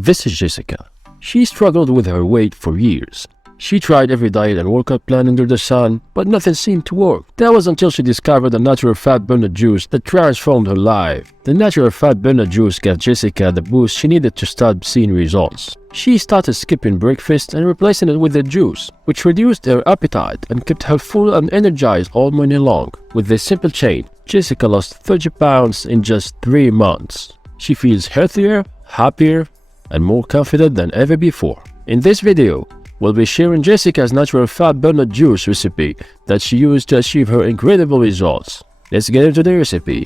This is Jessica. She struggled with her weight for years. She tried every diet and workout plan under the sun, but nothing seemed to work. That was until she discovered the natural fat burner juice that transformed her life. The natural fat burner juice gave Jessica the boost she needed to start seeing results. She started skipping breakfast and replacing it with the juice, which reduced her appetite and kept her full and energized all morning long. With this simple change, Jessica lost 30 pounds in just 3 months. She feels healthier, happier, and more confident than ever before. In this video, we'll be sharing Jessica's natural fat burner juice recipe that she used to achieve her incredible results. Let's get into the recipe.